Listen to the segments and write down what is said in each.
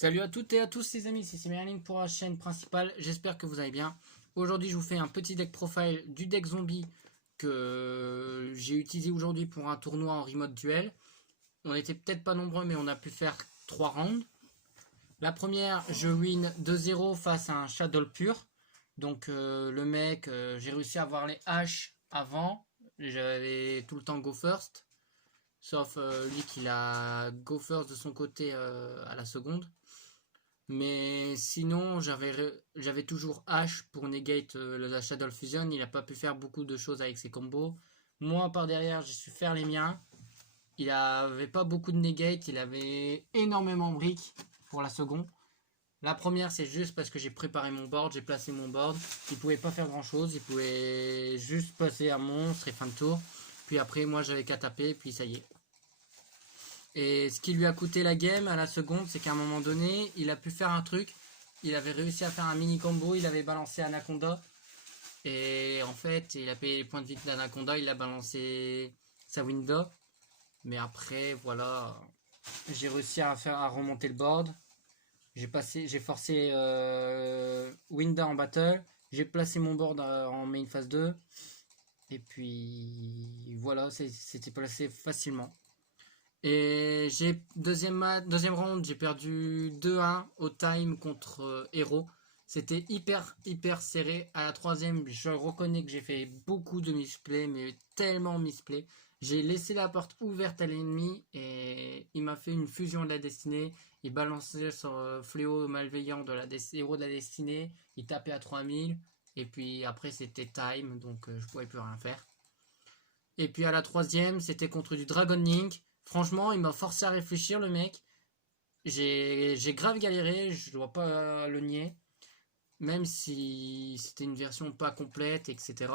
Salut à toutes et à tous les amis, c'est Merlin pour la chaîne principale, j'espère que vous allez bien. Aujourd'hui je vous fais un petit deck profile du deck zombie que j'ai utilisé aujourd'hui pour un tournoi en remote duel. On était peut-être pas nombreux mais on a pu faire 3 rounds. La première, je win 2-0 face à un Shadow pur. Donc le mec, j'ai réussi à avoir les haches avant, j'avais tout le temps go first. Sauf lui qui a go first de son côté à la seconde. Mais sinon, j'avais toujours H pour negate le Shadow Fusion. Il n'a pas pu faire beaucoup de choses avec ses combos. Moi, par derrière, j'ai su faire les miens. Il avait pas beaucoup de negate. Il avait énormément de briques pour la seconde. La première, c'est juste parce que j'ai préparé mon board. J'ai placé mon board. Il pouvait pas faire grand chose. Il pouvait juste passer un monstre et fin de tour. Puis après, moi, j'avais qu'à taper. Puis ça y est. Et ce qui lui a coûté la game à la seconde, c'est qu'à un moment donné, il a pu faire un truc. Il avait réussi à faire un mini combo, il avait balancé Anaconda. Et en fait, il a payé les points de vie d'Anaconda, il a balancé sa window. Mais après, voilà, j'ai réussi à remonter le board. J'ai forcé Winda en battle. J'ai placé mon board en main phase 2. Et puis voilà, c'était placé facilement. Et deuxième round, j'ai perdu 2-1 au time contre Hero. C'était hyper serré. À la troisième, je reconnais que j'ai fait beaucoup de misplay, mais tellement misplay. J'ai laissé la porte ouverte à l'ennemi et il m'a fait une fusion de la destinée. Il balançait sur Fléau malveillant de Héros de la destinée. Il tapait à 3000. Et puis après, c'était time, donc je pouvais plus rien faire. Et puis à la troisième, c'était contre du Dragon Link. Franchement, il m'a forcé à réfléchir, le mec. J'ai grave galéré, je dois pas le nier. Même si c'était une version pas complète, etc.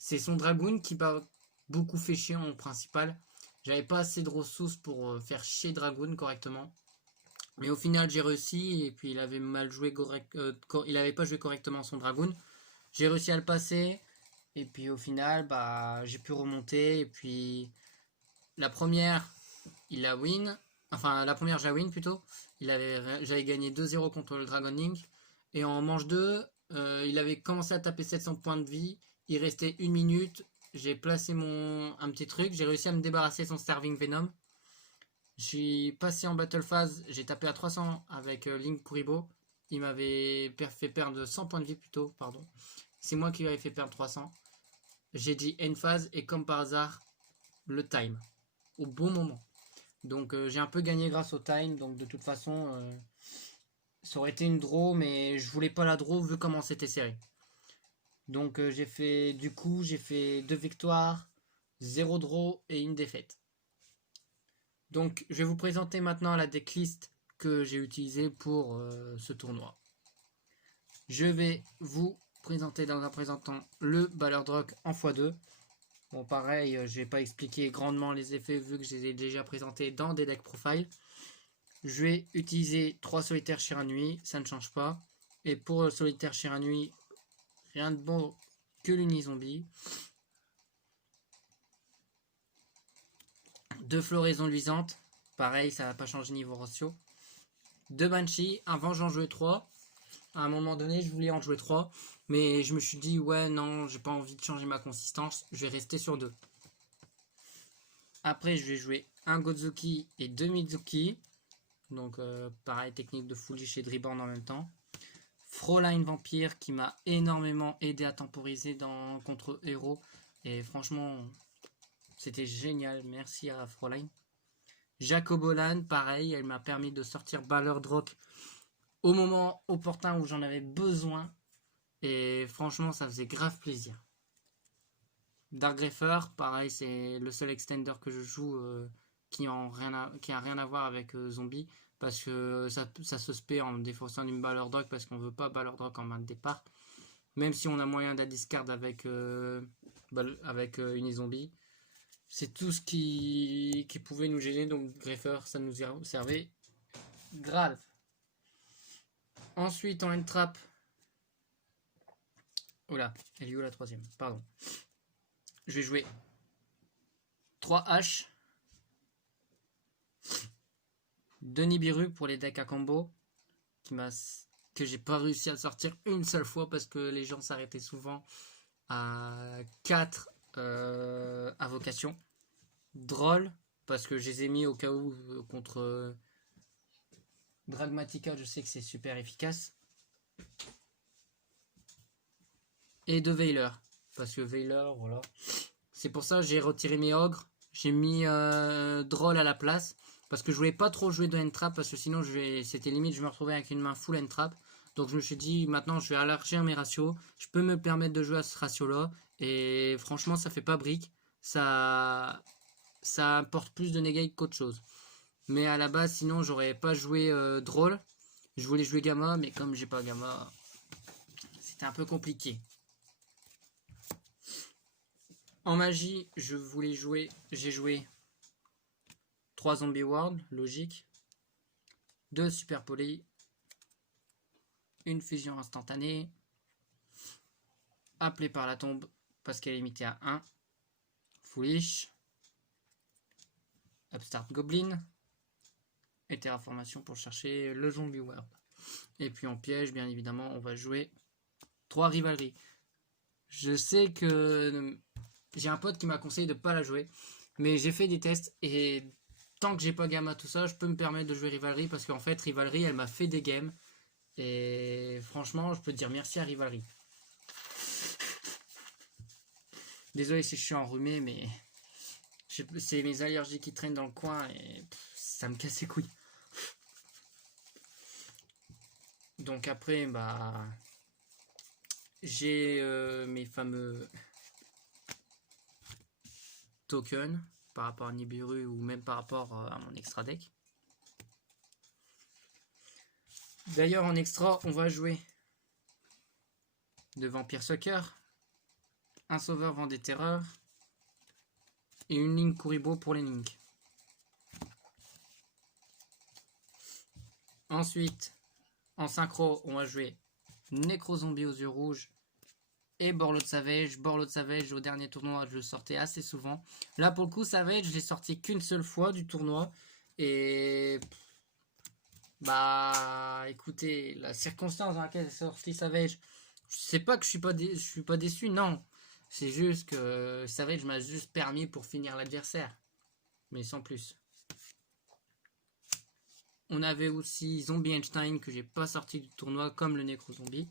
C'est son Dragoon qui m'a beaucoup fait chier en principal. J'avais pas assez de ressources pour faire chier Dragoon correctement. Mais au final, j'ai réussi. Et puis il avait mal joué il avait pas joué correctement son Dragoon. J'ai réussi à le passer. Et puis au final, bah, j'ai pu remonter. Et puis la première, il a win. Enfin, la première, j'ai win plutôt. J'avais gagné 2-0 contre le Dragon Link. Et en manche 2, il avait commencé à taper 700 points de vie. Il restait 1 minute. J'ai placé un petit truc. J'ai réussi à me débarrasser de son Starving Venom. J'ai passé en battle phase. J'ai tapé à 300 avec Link Kuribo. Il m'avait fait perdre 100 points de vie plutôt, pardon. C'est moi qui lui avais fait perdre 300. J'ai dit end phase et comme par hasard, le time. Au bon moment. Donc j'ai un peu gagné grâce au time. Donc de toute façon, ça aurait été une draw, mais je voulais pas la draw vu comment c'était serré. Donc j'ai fait 2 victoires, 0 draw et une défaite. Donc je vais vous présenter maintenant la decklist que j'ai utilisée pour ce tournoi. Je vais vous présenter dans un présentant le Ballard Rock en x2. Bon pareil, je vais pas expliquer grandement les effets vu que je les ai déjà présentés dans des decks profile. Je vais utiliser 3 solitaires Shiranui, ça ne change pas. Et pour le solitaire Shiranui, rien de bon que l'unizombie. 2 floraisons luisantes, pareil, ça va pas changer niveau ratio. 2 Banshee, avant j'en jouais 3. À un moment donné, je voulais en jouer 3. Mais je me suis dit, ouais, non, j'ai pas envie de changer ma consistance, je vais rester sur 2. Après, je vais jouer un Gozuki et 2 Mizuki. Donc, pareil, technique de Foolish et Reborn en même temps. Fraulein Vampire qui m'a énormément aidé à temporiser contre Hero. Et franchement, c'était génial. Merci à Fraulein. Jacobolan, pareil, elle m'a permis de sortir Ballard Rock au moment opportun où j'en avais besoin. Et franchement, ça faisait grave plaisir. Dark Greffer, pareil, c'est le seul extender que je joue qui a rien à voir avec Zombie. Parce que ça se spé en défaussant une Ballard Rock parce qu'on veut pas Ballard Rock en main de départ. Même si on a moyen de la discard avec Unizombie. C'est tout ce qui pouvait nous gêner. Donc Greffer, ça nous servait grave. Ensuite, en end trap. Oula, elle est où la troisième? Pardon. Je vais jouer 3 H. 2 Nibiru pour les decks à combo. que j'ai pas réussi à sortir une seule fois parce que les gens s'arrêtaient souvent à 4 invocations. Drôle, parce que je les ai mis au cas où contre Dragmatica, je sais que c'est super efficace. Et de Veiler, parce que Veiler, voilà. C'est pour ça que j'ai retiré mes ogres. J'ai mis Droll à la place. Parce que je voulais pas trop jouer de Entrap. Parce que sinon, c'était limite, je me retrouvais avec une main full Entrap. Donc je me suis dit, maintenant, je vais élargir mes ratios. Je peux me permettre de jouer à ce ratio-là. Et franchement, ça fait pas brique. Ça apporte plus de negate qu'autre chose. Mais à la base, sinon, j'aurais pas joué Droll. Je voulais jouer Gamma. Mais comme j'ai pas Gamma, c'était un peu compliqué. En magie, j'ai joué 3 Zombie World, logique, 2 Super Poly, une fusion instantanée, appelée par la tombe parce qu'elle est limitée à 1, Foolish, Upstart Goblin, et Terraformation pour chercher le Zombie World. Et puis en piège, bien évidemment, on va jouer 3 Rivalry. Je sais que j'ai un pote qui m'a conseillé de ne pas la jouer, mais j'ai fait des tests et tant que j'ai pas Gamma tout ça, je peux me permettre de jouer Rivalry parce qu'en fait Rivalry elle m'a fait des games et franchement je peux dire merci à Rivalry. Désolé si je suis enrhumé, mais c'est mes allergies qui traînent dans le coin et ça me casse les couilles. Donc après bah j'ai mes fameux tokens par rapport à Nibiru ou même par rapport à mon extra deck. D'ailleurs en extra on va jouer de Vampire Sucker, un sauveur vent des terreurs et une ligne Kuribo pour les Link. Ensuite en synchro on va jouer Necrozombie aux yeux rouges et Borloo Savage. Borloo Savage au dernier tournoi je le sortais assez souvent. Là pour le coup Savage je l'ai sorti qu'une seule fois du tournoi et bah écoutez la circonstance dans laquelle est sorti Savage, c'est pas que je suis pas déçu, non, c'est juste que Savage m'a juste permis pour finir l'adversaire mais sans plus. On avait aussi Zombie Einstein que j'ai pas sorti du tournoi comme le Necro Zombie.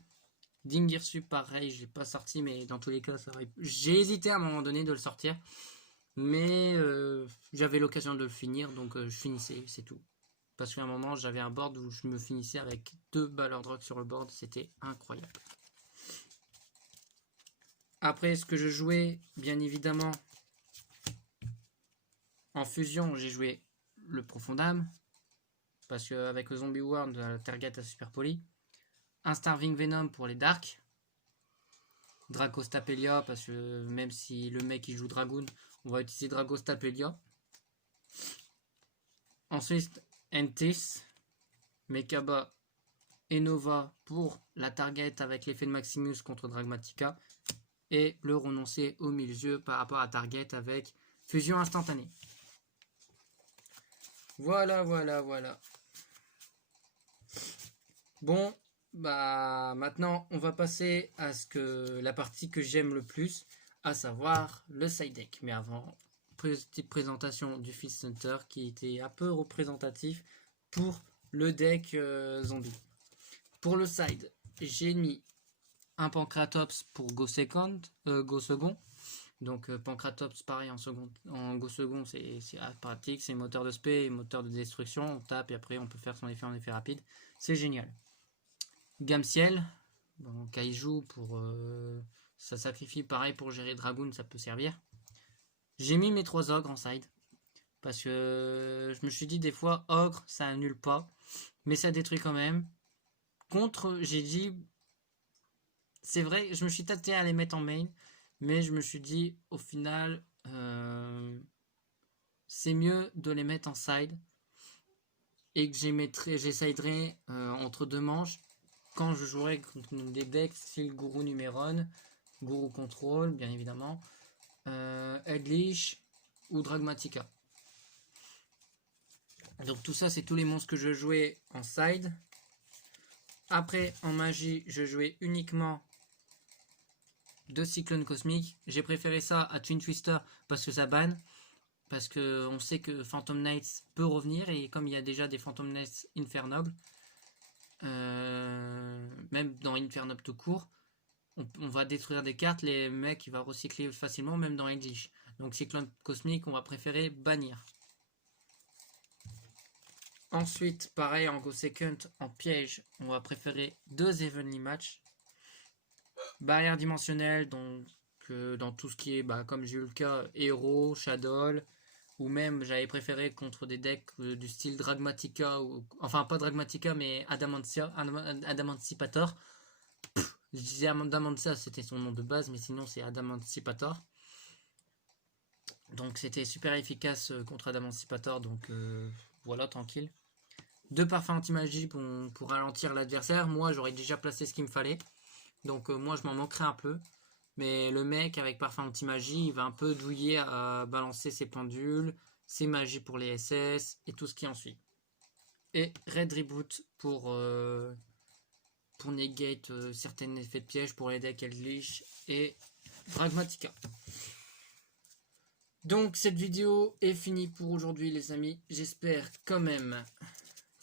Dingirsu pareil, je l'ai pas sorti mais dans tous les cas j'ai hésité à un moment donné de le sortir mais j'avais l'occasion de le finir donc je finissais, c'est tout. Parce qu'à un moment j'avais un board où je me finissais avec 2 Ballard Rock sur le board, c'était incroyable. Après ce que je jouais, bien évidemment, en fusion j'ai joué le Profondam. Parce qu'avec le Zombie World, la target à Super Poly. Un Starving Venom pour les Dark. Dracostapelia, parce que même si le mec il joue Dragoon, on va utiliser Dracostapelia. Ensuite, Entis, Mekaba et Nova pour la target avec l'effet de Maximus contre Dragmatica. Et le renoncer au milieu par rapport à target avec fusion instantanée. Voilà. Bon, bah maintenant on va passer à la partie que j'aime le plus, à savoir le side deck. Mais avant, petite présentation du Fist Center qui était un peu représentatif pour le deck zombie. Pour le side, j'ai mis un Pancratops pour Go Second. Donc Pancratops pareil en Go Second c'est pratique, c'est moteur de spé et moteur de destruction, on tape et après on peut faire son effet en effet rapide, c'est génial. Gamciel, bon, Kaiju pour ça sacrifie pareil pour gérer Dragoon, ça peut servir. J'ai mis mes 3 ogres en side parce que je me suis dit des fois ogre ça annule pas mais ça détruit quand même. Contre j'ai dit c'est vrai, je me suis tâté à les mettre en main mais je me suis dit au final c'est mieux de les mettre en side et que j'essayerai entre 2 manches quand je jouerai contre des decks style Guru Numeron, Guru Control, bien évidemment, Eldlich ou Dragmatica. Donc tout ça, c'est tous les monstres que je jouais en side. Après, en magie, je jouais uniquement 2 cyclones cosmiques. J'ai préféré ça à Twin Twister parce que ça banne. Parce que on sait que Phantom Knights peut revenir. Et comme il y a déjà des Phantom Knights Infernoble, même dans Infernoble tout court, on va détruire des cartes. Les mecs, il va recycler facilement, même dans Eldritch. Donc cyclone cosmique, on va préférer bannir. Ensuite, pareil, en Go Second, en piège, on va préférer 2 Evenly Match. Barrière dimensionnelle, donc dans tout ce qui est, comme j'ai eu le cas, Hero, Shadow, ou même j'avais préféré contre des decks du style Dragmatica, enfin pas Dragmatica, mais Adamancipator. Je disais Adamantia, c'était son nom de base, mais sinon c'est Adamancipator. Donc c'était super efficace contre Adamancipator, donc voilà, tranquille. 2 parfums anti-magie pour ralentir l'adversaire. Moi, j'aurais déjà placé ce qu'il me fallait. Donc moi, je m'en moquerais un peu. Mais le mec, avec parfum anti-magie, il va un peu douiller à balancer ses pendules, ses magies pour les SS et tout ce qui en suit. Et Red Reboot pour negate certains effets de piège pour les decks Eldritch et Pragmatica. Donc cette vidéo est finie pour aujourd'hui les amis. J'espère quand même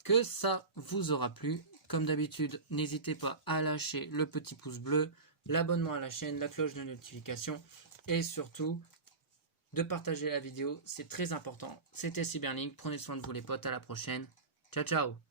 que ça vous aura plu. Comme d'habitude, n'hésitez pas à lâcher le petit pouce bleu, l'abonnement à la chaîne, la cloche de notification et surtout de partager la vidéo, c'est très important. C'était Cyberlink, prenez soin de vous les potes, à la prochaine. Ciao ciao.